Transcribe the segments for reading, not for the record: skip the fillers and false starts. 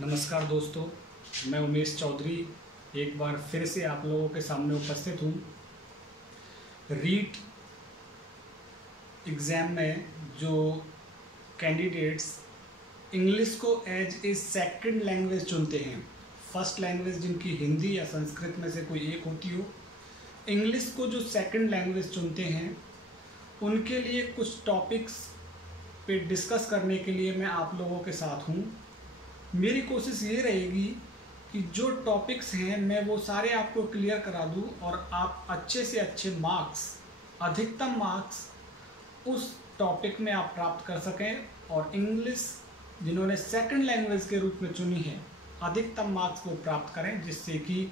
नमस्कार दोस्तों, मैं उमेश चौधरी एक बार फिर से आप लोगों के सामने उपस्थित हूँ। रीट एग्ज़ाम में जो कैंडिडेट्स इंग्लिश को एज ए सेकंड लैंग्वेज चुनते हैं, फर्स्ट लैंग्वेज जिनकी हिंदी या संस्कृत में से कोई एक होती हो, इंग्लिश को जो सेकंड लैंग्वेज चुनते हैं उनके लिए कुछ टॉपिक्स पे डिस्कस करने के लिए मैं आप लोगों के साथ हूँ। मेरी कोशिश ये रहेगी कि जो टॉपिक्स हैं मैं वो सारे आपको क्लियर करा दूँ और आप अच्छे से अच्छे मार्क्स, अधिकतम मार्क्स उस टॉपिक में आप प्राप्त कर सकें और इंग्लिश जिन्होंने सेकंड लैंग्वेज के रूप में चुनी है अधिकतम मार्क्स को प्राप्त करें, जिससे कि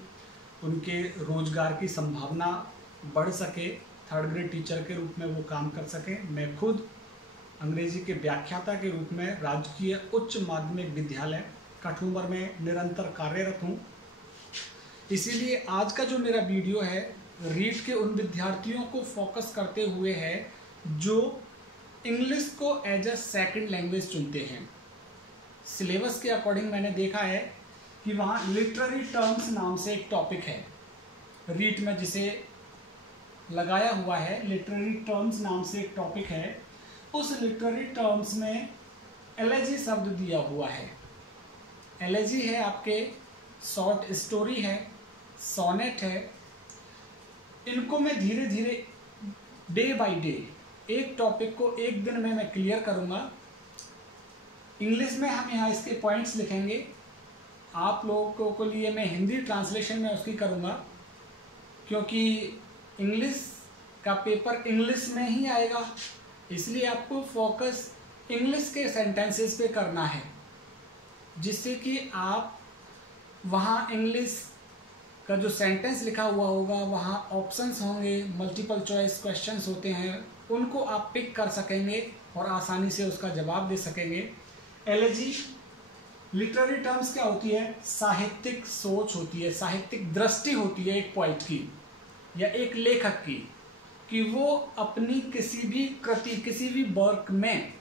उनके रोजगार की संभावना बढ़ सके, थर्ड ग्रेड टीचर के रूप में वो काम कर सकें। मैं खुद अंग्रेजी के व्याख्याता के रूप में राजकीय उच्च माध्यमिक विद्यालय कठुमर में निरंतर कार्यरत हूँ। इसीलिए आज का जो मेरा वीडियो है रीट के उन विद्यार्थियों को फोकस करते हुए है जो इंग्लिश को एज अ सेकंड लैंग्वेज चुनते हैं। सिलेबस के अकॉर्डिंग मैंने देखा है कि वहाँ लिटरेरी टर्म्स नाम से एक टॉपिक है रीट में, जिसे लगाया हुआ है। लिटरेरी टर्म्स नाम से एक टॉपिक है। उस लिटरेरी टर्म्स में एलेजी शब्द दिया हुआ है। एलेजी है आपके शॉर्ट स्टोरी है, सोनेट है। इनको मैं धीरे धीरे डे बाय डे एक टॉपिक को एक दिन में मैं क्लियर करूँगा। इंग्लिश में हम यहाँ इसके पॉइंट्स लिखेंगे। आप लोगों के लिए मैं हिंदी ट्रांसलेशन में उसकी करूँगा, क्योंकि इंग्लिश का पेपर इंग्लिश में ही आएगा, इसलिए आपको फोकस इंग्लिश के सेंटेंसेस पे करना है, जिससे कि आप वहाँ इंग्लिश का जो सेंटेंस लिखा हुआ होगा वहाँ ऑप्शंस होंगे, मल्टीपल चॉइस क्वेश्चंस होते हैं, उनको आप पिक कर सकेंगे और आसानी से उसका जवाब दे सकेंगे। एलजी लिटरेरी टर्म्स क्या होती है? साहित्यिक सोच होती है, साहित्यिक दृष्टि होती है एक पोइट की या एक लेखक की, कि वो अपनी किसी भी कृति, किसी भी वर्क में,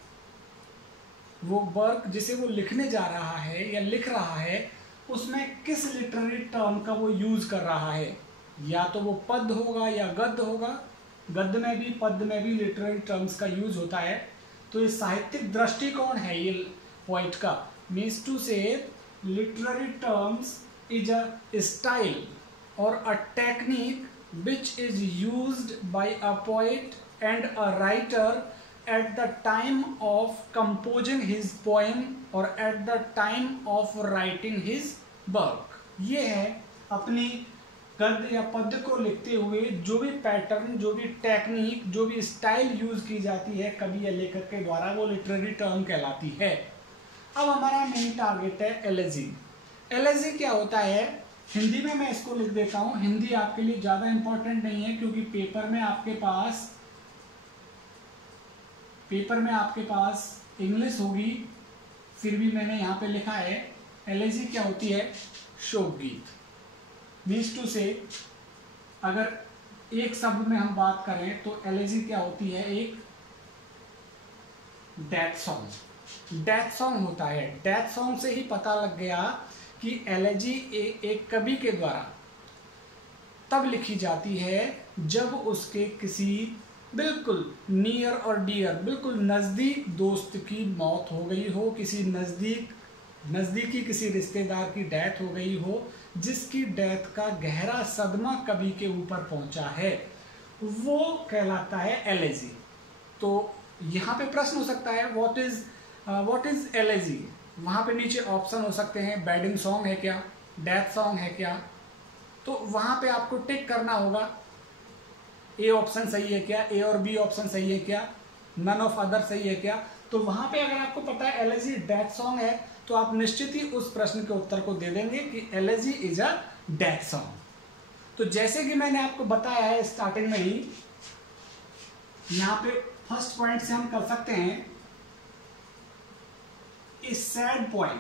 वो वर्क जिसे वो लिखने जा रहा है या लिख रहा है, उसमें किस लिटरेरी टर्म का वो यूज कर रहा है। या तो वो पद्य होगा या गद्य होगा। गद्य में भी पद्य में भी लिटरेरी टर्म्स का यूज होता है। तो ये साहित्यिक दृष्टिकोण है ये पोइट का। Means to say literary terms is a style और a technique which is used by a poet and a writer at the time of composing his poem or at the time of writing his work। ये है अपनी गद्य या पद्य को लिखते हुए जो भी पैटर्न, जो भी टेक्निक, जो भी स्टाइल यूज की जाती है कवि या लेखक के द्वारा, वो लिटरेरी टर्म कहलाती है। अब हमारा मेन टारगेट है एलेजी। एलेजी क्या होता है? हिंदी में मैं इसको लिख देता हूं। हिंदी आपके लिए ज्यादा इंपॉर्टेंट नहीं है, क्योंकि पेपर में आपके पास इंग्लिश होगी। फिर भी मैंने यहाँ पे लिखा है एलेजी क्या होती है? शोक गीत। मीन्स टू से अगर एक शब्द में हम बात करें तो एलेजी क्या होती है? एक डेथ सॉन्ग। डेथ सॉन्ग होता है। डेथ सॉन्ग से ही पता लग गया कि एलेजी एक कवि के द्वारा तब लिखी जाती है जब उसके किसी बिल्कुल नियर और डियर, बिल्कुल नज़दीक दोस्त की मौत हो गई हो, किसी नज़दीकी किसी रिश्तेदार की डेथ हो गई हो, जिसकी डेथ का गहरा सदमा कवि के ऊपर पहुंचा है, वो कहलाता है एलेजी। तो यहाँ पे प्रश्न हो सकता है व्हाट इज एलेजी। वहाँ पे नीचे ऑप्शन हो सकते हैं, बैडिंग सॉन्ग है क्या, डेथ सॉन्ग है क्या। तो वहाँ पे आपको टिक करना होगा, ए ऑप्शन सही है क्या, ए और बी ऑप्शन सही है क्या, नन ऑफ अदर सही है क्या। तो वहाँ पे अगर आपको पता है एलेजी डेथ सॉन्ग है तो आप निश्चित ही उस प्रश्न के उत्तर को दे देंगे कि elegy is a death song. तो जैसे कि मैंने आपको बताया है स्टार्टिंग में ही, यहाँ पे फर्स्ट पॉइंट से हम कर सकते हैं a sad poem,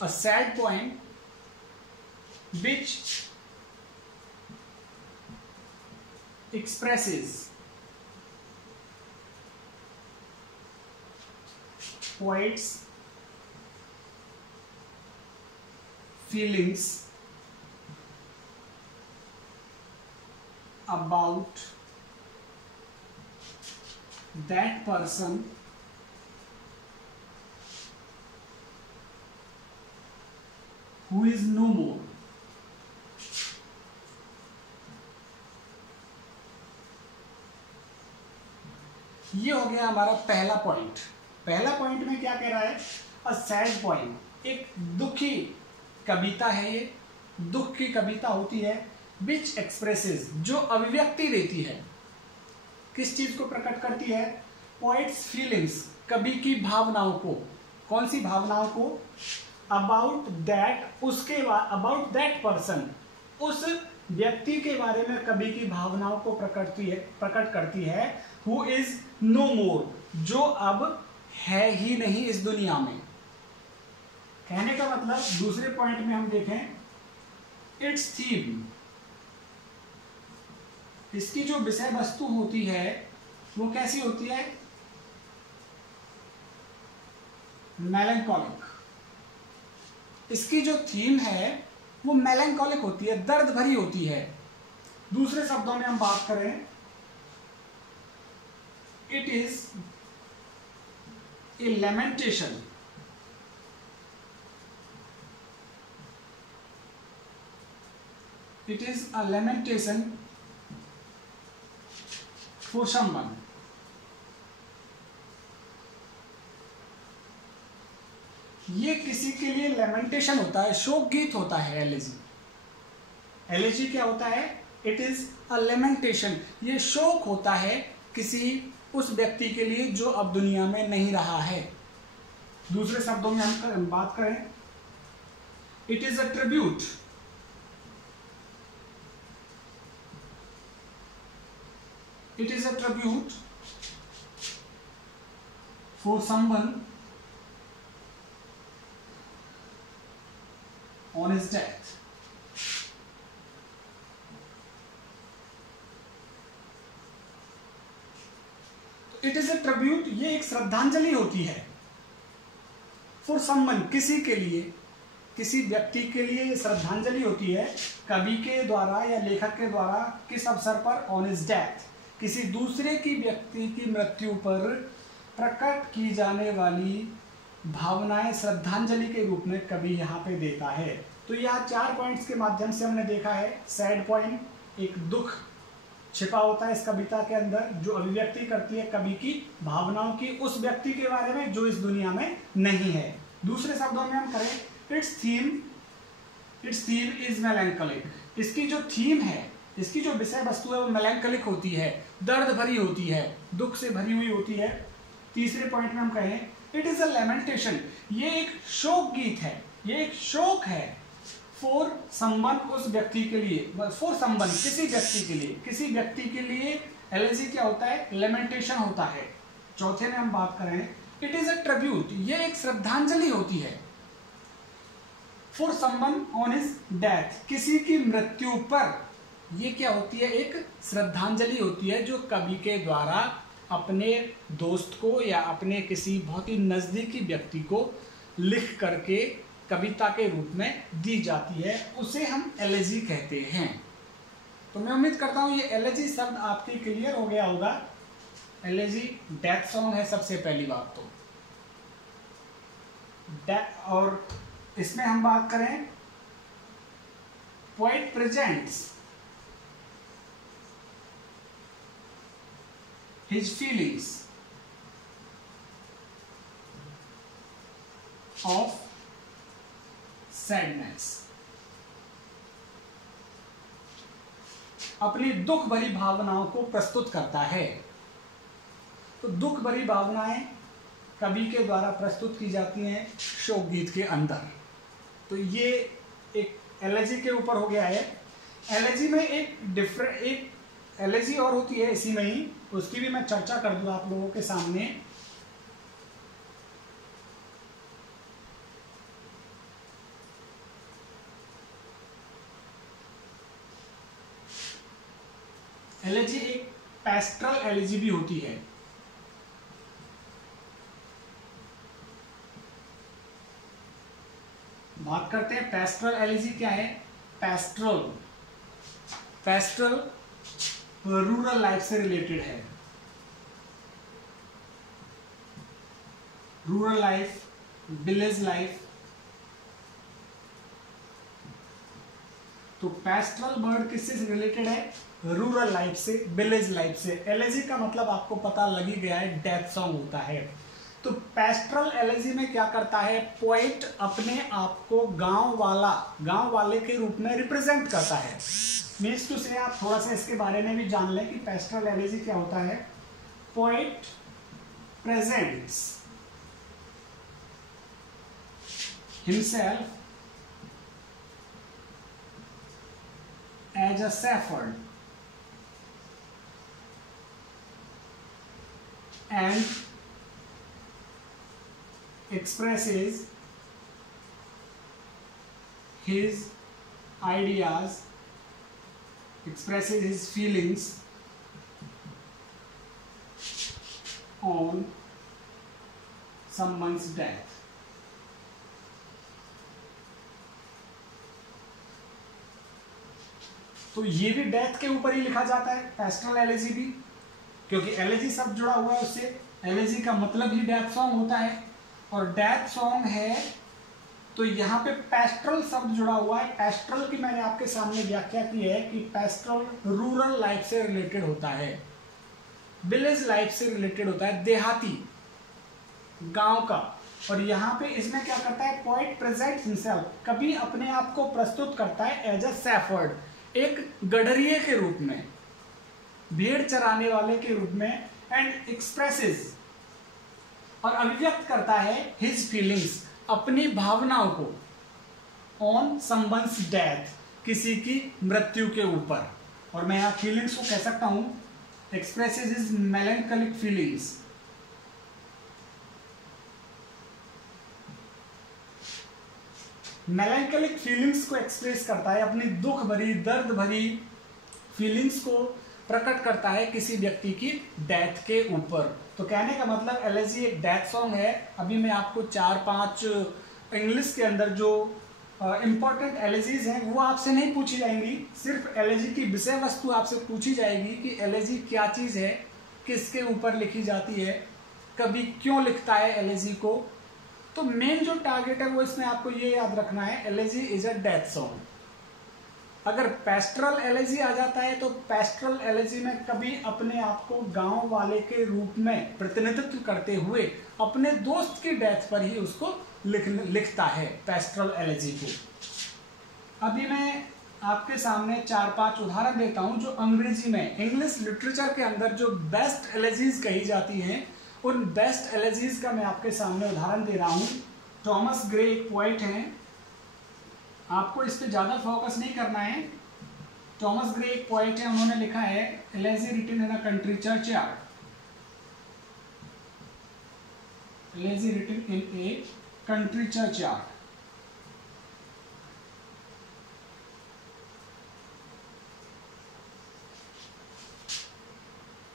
a sad poem which expresses poets feelings about that person who is no more. ये हो गया हमारा पहला पॉइंट। पहला पॉइंट में क्या कह रहा है? अ सैड पोएम, एक दुखी कविता है। ये दुख की कविता होती है। विच एक्सप्रेसेस, जो अभिव्यक्ति देती है, किस चीज को प्रकट करती है? पोएट्स फीलिंग्स, कवि की भावनाओं को। कौन सी भावनाओं को? अबाउट दैट, उसके अबाउट दैट पर्सन, उस व्यक्ति के बारे में कवि की भावनाओं को प्रकट करती है। हु इज नो मोर, जो अब है ही नहीं इस दुनिया में। कहने का मतलब दूसरे पॉइंट में हम देखें, इट्स थीम, इसकी जो विषय वस्तु होती है वो कैसी होती है? मेलैंकोलिक। इसकी जो थीम है वो मेलैंकोलिक होती है, दर्द भरी होती है। दूसरे शब्दों में हम बात करें, it is a lamentation, it is a lamentation for someone. ये किसी के लिए लेमेंटेशन होता है, शोक गीत होता है। एलेजी, एलेजी क्या होता है? इट इज अ लेमेंटेशन, ये शोक होता है किसी उस व्यक्ति के लिए जो अब दुनिया में नहीं रहा है। दूसरे शब्दों में हम बात करें, it is a tribute, it is a tribute for someone on his death. It is a tribute, ये एक श्रद्धांजलि होती है। for someone, किसी के लिए, किसी व्यक्ति के लिए ये श्रद्धांजलि होती है कवि के द्वारा या लेखक के द्वारा। किस अवसर पर? on his death, किसी दूसरे की व्यक्ति की मृत्यु पर प्रकट की जाने वाली भावनाएं श्रद्धांजलि के रूप में कवि यहाँ पे देता है। तो यह 4 पॉइंट्स के माध्यम से हमने देखा है। सैड पॉइंट, एक दुख छिपा होता है इस कविता के अंदर, जो अभिव्यक्ति करती है कवि की भावनाओं की उस व्यक्ति के बारे में जो इस दुनिया में नहीं है। दूसरे शब्दों में हम करें, इट्स थीम इज मेलैंकोलिक, इसकी जो थीम है, इसकी जो विषय वस्तु है वो मेलैंकोलिक होती है, दर्द भरी होती है, दुख से भरी हुई होती है। तीसरे पॉइंट में हम कहें, इट इज अ लेमेंटेशन, ये एक शोक गीत है, ये एक शोक है। फॉर समवन, उस व्यक्ति के लिए, फॉर समवन, किसी व्यक्ति के लिए, किसी व्यक्ति के लिए एलेजी क्या होता है? लेमेंटेशन होता है। चौथे में हम बात करें, इट इज अ ट्रिब्यूट, ये एक श्रद्धांजलि होती है। For someone on his death, किसी की मृत्यु पर, ये क्या होती है? एक श्रद्धांजलि होती है जो कवि के द्वारा अपने दोस्त को या अपने किसी बहुत ही नजदीकी व्यक्ति को लिख करके कविता के रूप में दी जाती है, उसे हम एलेजी कहते हैं। तो मैं उम्मीद करता हूं ये एलेजी शब्द आपके क्लियर हो गया होगा। एलेजी डेथ सॉन्ग है सबसे पहली बात तो। और इसमें हम बात करें, poet presents his feelings of sadness, अपनी दुख भरी भावनाओं को प्रस्तुत करता है। तो दुख भरी भावनाएं कवि के द्वारा प्रस्तुत की जाती हैं शोक गीत के अंदर। तो ये एक एलेजी के ऊपर हो गया है। एलेजी में एक एलेजी और होती है इसी में ही, उसकी भी मैं चर्चा कर दूं आप लोगों के सामने। एलेजी एक पेस्ट्रल एलेजी भी होती है। बात करते हैं पेस्ट्रल एलिजी क्या है। पेस्ट्रल रूरल लाइफ से रिलेटेड है। Rural life, village life. तो पेस्ट्रल बर्ड किससे रिलेटेड है? रूरल लाइफ से, विलेज लाइफ से। एलिजी का मतलब आपको पता लग ही गया है, डेथ सॉन्ग होता है। तो पेस्ट्रल एलिजी में क्या करता है, पोएट अपने आप को गांव वाले के रूप में रिप्रेजेंट करता है। मीन्स टू से आप थोड़ा सा इसके बारे में भी जान लें कि पेस्ट्रल एलिजी क्या होता है। Poet presents himself as a shepherd and expresses his ideas, expresses his feelings on someone's death. तो ये भी डेथ के ऊपर ही लिखा जाता है, पेस्ट्रल एलिजी भी, क्योंकि एलिजी शब्द जुड़ा हुआ है उससे। एलिजी का मतलब ही डेथ सॉन्ग होता है, और डेथ सॉन्ग है तो यहाँ पे पेस्ट्रल शब्द जुड़ा हुआ है। पेस्ट्रल की मैंने आपके सामने व्याख्या की है कि पेस्ट्रल रूरल लाइफ से रिलेटेड होता है, विलेज लाइफ से रिलेटेड होता है, देहाती गांव का। और यहाँ पे इसमें क्या करता है, पोएट प्रेजेंट्स हिमसेल्फ, कभी अपने आप को प्रस्तुत करता है एज अ शेफर्ड, एक गडरिये के रूप में, भेड़ चराने वाले के रूप में, एंड एक्सप्रेसेस, और अभिव्यक्त करता है हिज फीलिंग्स, अपनी भावनाओं को, ऑन समवन्स डेथ, किसी की मृत्यु के ऊपर। और मैं यहां फीलिंग्स को कह सकता हूं, एक्सप्रेसेस हिज मेलैंकोलिक फीलिंग्स। मेलैंकोलिक फीलिंग्स को एक्सप्रेस करता है, अपनी दुख भरी, दर्द भरी फीलिंग्स को प्रकट करता है किसी व्यक्ति की डेथ के ऊपर। तो कहने का मतलब एलिजी एक डेथ सॉन्ग है। अभी मैं आपको 4-5 इंग्लिश के अंदर जो इंपॉर्टेंट एलिजीज हैं वो आपसे नहीं पूछी जाएंगी, सिर्फ एलिजी की विषय वस्तु आपसे पूछी जाएगी कि एलिजी क्या चीज़ है, किसके ऊपर लिखी जाती है, कभी क्यों लिखता है एलिजी को। तो मेन जो टारगेट है वो इसमें आपको ये याद रखना है, elegy is a death song. अगर पेस्ट्रल एलिजी आ जाता है तो पेस्ट्रल एलिजी में कभी अपने आप को गांव वाले के रूप में प्रतिनिधित्व करते हुए अपने दोस्त की डेथ पर ही उसको लिखता है पेस्ट्रल एलिजी को। अभी मैं आपके सामने 4-5 उदाहरण देता हूं जो अंग्रेजी में, इंग्लिश लिटरेचर के अंदर जो बेस्ट एलिजीज कही जाती हैं, उन बेस्ट एलिजीज का मैं आपके सामने उदाहरण दे रहा हूं। थॉमस ग्रे एक पोएट हैं, आपको इस पे ज्यादा फोकस नहीं करना है। थॉमस ग्रे एक पोएट है, उन्होंने लिखा है elegy written in a country churchyard, elegy written in a country churchyard.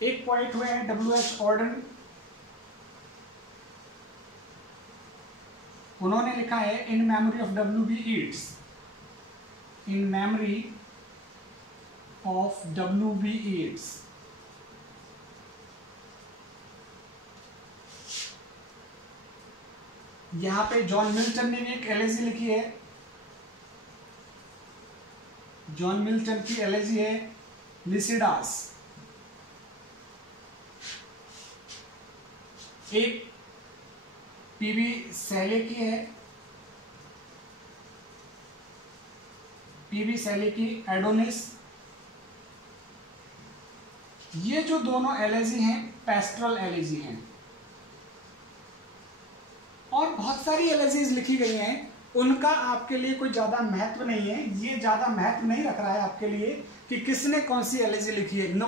एक पोएट हुए हैं W.H. ऑर्डन, उन्होंने लिखा है in memory of W.B. Yeats, in memory of W.B. Yeats. यहां पे जॉन मिल्टन ने भी एक एलिजी लिखी है, जॉन मिल्टन की एलिजी है लिसिडास। एक पीबी शैले की है, पीबी शैले की एडोनिस। ये जो दोनों एलिजी हैं पेस्ट्रल एलिजी हैं, और बहुत सारी एलिजीज लिखी गई हैं, उनका आपके लिए कोई ज्यादा महत्व नहीं है। ये ज्यादा महत्व नहीं रख रहा है आपके लिए कि किसने कौन सी एलिजी लिखी है। No,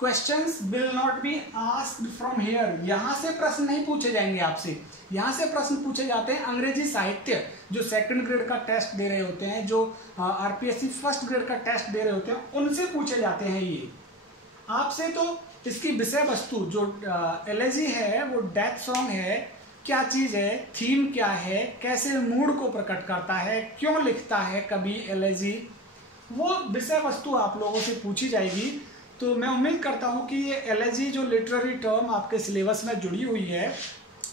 questions will not be asked from here. यहां से प्रश्न नहीं पूछे जाएंगे आपसे, यहां से प्रश्न पूछे जाते हैं अंग्रेजी साहित्य, जो सेकंड ग्रेड का टेस्ट दे रहे होते हैं, जो आरपीएससी फर्स्ट ग्रेड का टेस्ट दे रहे होते हैं, उनसे पूछे जाते हैं। ये आपसे तो इसकी विषय वस्तु जो एलिजी है वो डेथ सॉन्ग है, क्या चीज़ है, थीम क्या है, कैसे मूड को प्रकट करता है, क्यों लिखता है कवि एलिजी, वो विषय वस्तु आप लोगों से पूछी जाएगी। तो मैं उम्मीद करता हूँ कि ये एलिजी जो लिटरेरी टर्म आपके सिलेबस में जुड़ी हुई है,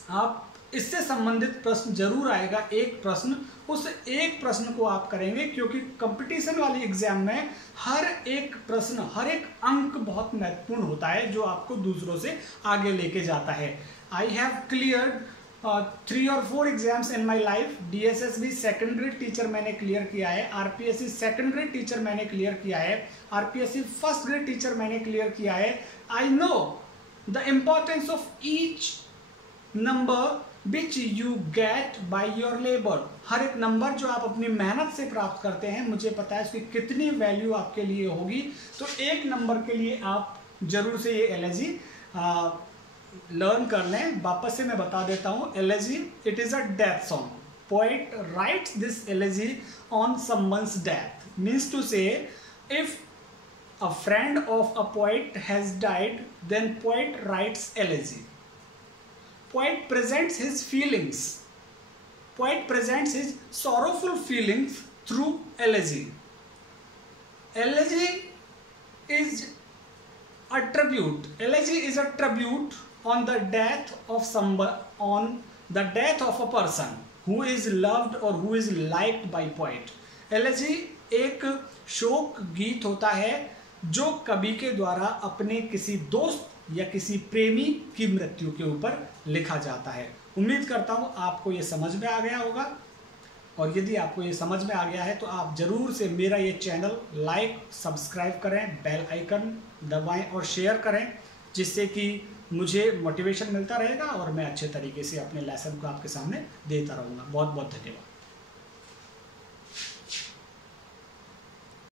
आप इससे संबंधित प्रश्न जरूर आएगा, एक प्रश्न, उस एक प्रश्न को आप करेंगे, क्योंकि कंपटीशन वाली एग्जाम में हर एक प्रश्न, हर एक अंक बहुत महत्वपूर्ण होता है, जो आपको दूसरों से आगे लेके जाता है। I have cleared 3 or 4 exams in my life. DSSB second grade teacher मैंने क्लियर किया है, RPSC सेकेंड ग्रेड टीचर मैंने क्लियर किया है, RPSC फर्स्ट ग्रेड टीचर मैंने क्लियर किया है। I know the importance of each number which you get by your labour. हर एक नंबर जो आप अपनी मेहनत से प्राप्त करते हैं, मुझे पता है उसकी कितनी वैल्यू आपके लिए होगी। तो एक नंबर के लिए आप जरूर से ये एलिजी लर्न कर लें। वापस से मैं बता देता हूँ, elegy it is a death song. Poet writes this elegy on someone's death, means to say if a friend of a poet has died, then poet writes elegy. Poet presents his feelings. Poet presents his sorrowful feelings through elegy. Elegy is a tribute. Elegy is a tribute on the death of somebody, on the death of a person who is loved or who is liked by poet. Elegy एक शोक गीत होता है जो कवि के द्वारा अपने किसी दोस्त या किसी प्रेमी की मृत्यु के ऊपर लिखा जाता है। उम्मीद करता हूँ आपको ये समझ में आ गया होगा, और यदि आपको ये समझ में आ गया है तो आप ज़रूर से मेरा ये चैनल लाइक, सब्सक्राइब करें, बेल आइकन दबाएं और शेयर करें, जिससे कि मुझे मोटिवेशन मिलता रहेगा और मैं अच्छे तरीके से अपने लेसन को आपके सामने देता रहूँगा। बहुत बहुत धन्यवाद।